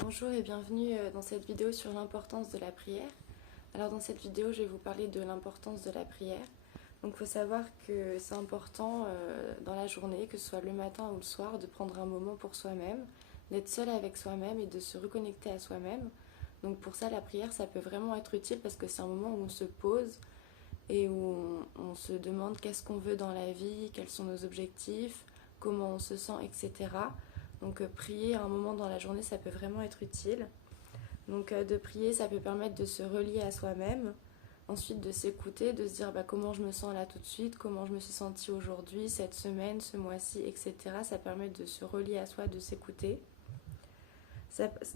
Bonjour et bienvenue dans cette vidéo sur l'importance de la prière. Alors dans cette vidéo, je vais vous parler de l'importance de la prière. Donc il faut savoir que c'est important dans la journée, que ce soit le matin ou le soir, de prendre un moment pour soi-même, d'être seul avec soi-même et de se reconnecter à soi-même. Donc pour ça, la prière, ça peut vraiment être utile parce que c'est un moment où on se pose et où on se demande qu'est-ce qu'on veut dans la vie, quels sont nos objectifs, comment on se sent, etc. Donc prier un moment dans la journée, ça peut vraiment être utile. Donc de prier, ça peut permettre de se relier à soi-même, ensuite de s'écouter, de se dire comment je me sens là tout de suite, comment je me suis sentie aujourd'hui, cette semaine, ce mois-ci, etc. Ça permet de se relier à soi, de s'écouter.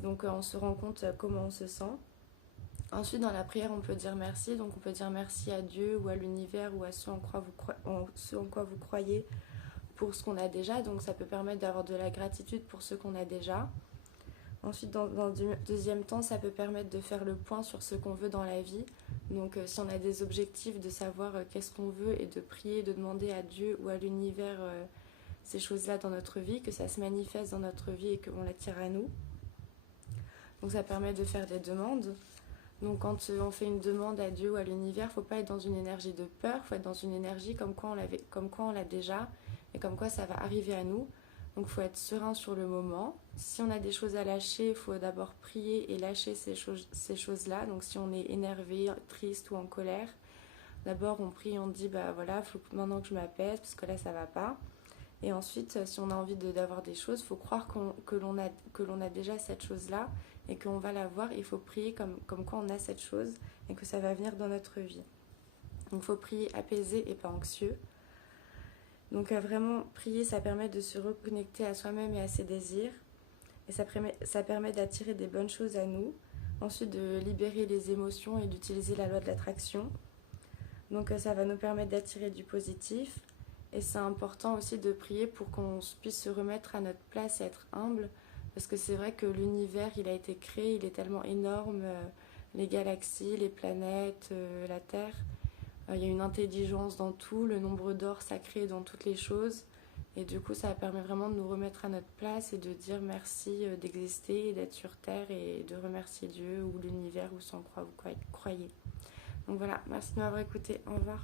Donc on se rend compte comment on se sent. Ensuite, dans la prière, on peut dire merci. Donc on peut dire merci à Dieu ou à l'univers ou à ce en quoi vous croyez pour ce qu'on a déjà. Donc ça peut permettre d'avoir de la gratitude pour ce qu'on a déjà. Ensuite, dans le deuxième temps, ça peut permettre de faire le point sur ce qu'on veut dans la vie. Donc si on a des objectifs, de savoir qu'est-ce qu'on veut et de prier, de demander à Dieu ou à l'univers ces choses-là dans notre vie, que ça se manifeste dans notre vie et qu'on l'attire à nous. Donc ça permet de faire des demandes. Donc quand on fait une demande à Dieu ou à l'univers, il ne faut pas être dans une énergie de peur, il faut être dans une énergie comme quoi on l'a déjà et comme quoi ça va arriver à nous. Donc il faut être serein sur le moment. Si on a des choses à lâcher, il faut d'abord prier et lâcher ces choses-là. Donc si on est énervé, triste ou en colère, d'abord on prie, on dit voilà, il faut maintenant que je m'apaise parce que là ça va pas. Et ensuite, si on a envie d'avoir des choses, il faut croire que l'on a déjà cette chose-là et qu'on va l'avoir. Il faut prier comme quoi on a cette chose et que ça va venir dans notre vie. Donc il faut prier apaisé et pas anxieux. Donc vraiment, prier, ça permet de se reconnecter à soi-même et à ses désirs. Et ça permet d'attirer des bonnes choses à nous. Ensuite, de libérer les émotions et d'utiliser la loi de l'attraction. Donc ça va nous permettre d'attirer du positif. Et c'est important aussi de prier pour qu'on puisse se remettre à notre place et être humble. Parce que c'est vrai que l'univers, il a été créé, il est tellement énorme. Les galaxies, les planètes, la Terre. Il y a une intelligence dans tout, le nombre d'or sacré dans toutes les choses. Et du coup, ça permet vraiment de nous remettre à notre place et de dire merci d'exister et d'être sur Terre et de remercier Dieu ou l'univers ou sans quoi vous croyez. Donc voilà, merci de m'avoir écouté. Au revoir.